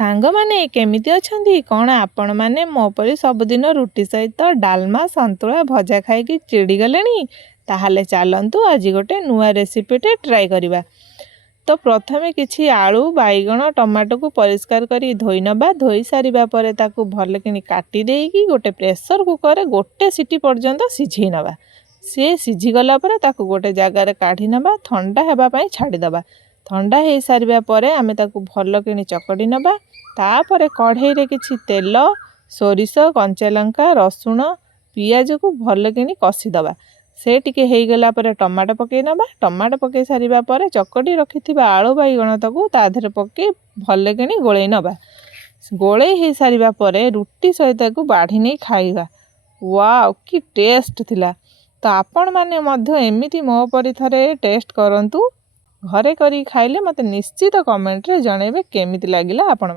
ସାଙ୍ଗମାନେ କେମିତି ଅଛନ୍ତି? କ'ଣ ଆପଣମାନେ ମୋ ପରି ସବୁଦିନ ରୁଟି ସହିତ ଡାଲମା, ସନ୍ତୁଳା, ଭଜା ଖାଇକି ଚିଡ଼ିଗଲେଣି? ତାହେଲେ ଚାଲନ୍ତୁ ଆଜି ଗୋଟେ ନୂଆ ରେସିପିଟେ ଟ୍ରାଏ କରିବା। ତ ପ୍ରଥମେ କିଛି ଆଳୁ, ବାଇଗଣ, ଟମାଟୋକୁ ପରିଷ୍କାର କରି ଧୋଇ ନେବା। ଧୋଇ ସାରିବା ପରେ ତାକୁ ଭଲକିନି କାଟି ଦେଇକି ଗୋଟେ ପ୍ରେସର କୁକରରେ ଗୋଟେ ସିଟି ପର୍ଯ୍ୟନ୍ତ ସିଝେଇ ନେବା। ସିଏ ସିଝିଗଲା ପରେ ତାକୁ ଗୋଟେ ଜାଗାରେ କାଢ଼ି ନେବା, ଥଣ୍ଡା ହେବା ପାଇଁ ଛାଡ଼ିଦେବା। ଥଣ୍ଡା ହେଇସାରିବା ପରେ ଆମେ ତାକୁ ଭଲକିନି ଚକଟି ନେବା। ତାପରେ କଢ଼େଇରେ କିଛି ତେଲ, ସୋରିଷ, କଞ୍ଚାଲଙ୍କା, ରସୁଣ, ପିଆଜକୁ ଭଲକିନି କଷିଦେବା। ସେ ଟିକେ ହେଇଗଲା ପରେ ଟମାଟୋ ପକାଇ ନେବା। ଟମାଟୋ ପକାଇ ସାରିବା ପରେ ଚକଟି ରଖିଥିବା ଆଳୁ, ବାଇଗଣ ତାକୁ ତା ଦେହରେ ପକାଇ ଭଲକିନି ଗୋଳେଇ ନେବା। ଗୋଳେଇ ହେଇସାରିବା ପରେ ରୁଟି ସହିତ ତାକୁ ବାଢ଼ି ନେଇ ଖାଇବା। ୱାଓ, କି ଟେଷ୍ଟ ଥିଲା! ତ ଆପଣମାନେ ମଧ୍ୟ ଏମିତି ମୋ ପରି ଥରେ ଟେଷ୍ଟ କରନ୍ତୁ। ଘରେ କରି ଖାଇଲେ ମୋତେ ନିଶ୍ଚିତ କମେଣ୍ଟରେ ଜଣାଇବେ କେମିତି ଲାଗିଲା ଆପଣ।